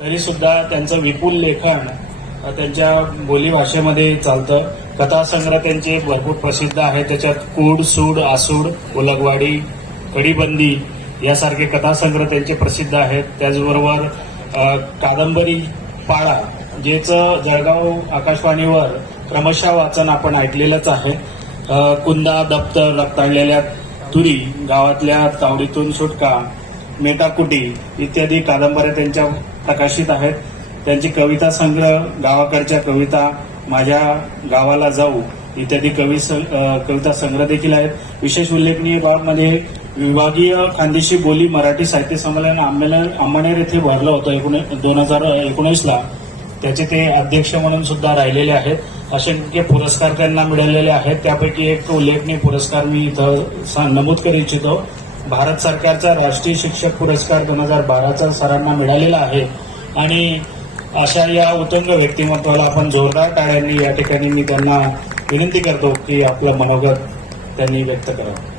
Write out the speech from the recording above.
तरी सुद्धा त्यांचं विपुल लेखन त्यांच्या बोलीभाषेमध्ये चालतं. कथासंग्रह त्यांचे भरपूर प्रसिद्ध आहे. त्याच्यात कूड सूड आसूड उलगवाडी कडीबंदी यासारखे कथासंग्रह त्यांचे प्रसिद्ध आहेत. त्याचबरोबर कादंबरी पाळा जेचं जळगाव आकाशवाणीवर क्रमशः वाचन आपण ऐकलेलंच आहे. कुंदा दप्तर रक्ताळलेल्या तुरी गावातल्या तावडीतून सुटका मेटाकुटी इत्यादी कादंबऱ्या त्यांच्या प्रकाशित आहेत. त्यांची कविता संग्रह गावाकडच्या कविता माझ्या गावाला जाऊ इत्यादी कवी सं- कविता संग्रह देखील आहेत. विशेष उल्लेखनीय बाब म्हणजे विभागीय खानदेशी बोली मराठी साहित्य संमेलन आंबेल- येथे भरलं होतं एकोणी दोन हजार एकोणीसला. त्याचे ते अध्यक्ष म्हणून सुद्धा राहिलेले आहेत. असंख्य पुरस्कार त्यांना मिळालेले आहेत. त्यापैकी एक उल्लेखनीय पुरस्कार मी इथं नमूद करू इच्छितो. भारत सरकारचा राष्ट्रीय शिक्षक पुरस्कार दोन हजार बाराचा सरांना मिळालेला आहे. आणि अशा या उत्तंग व्यक्तिमत्वाला आपण जोरदार टाळ्यांनी या ठिकाणी मी त्यांना विनंती करतो की आपलं मनोगत त्यांनी व्यक्त करावं.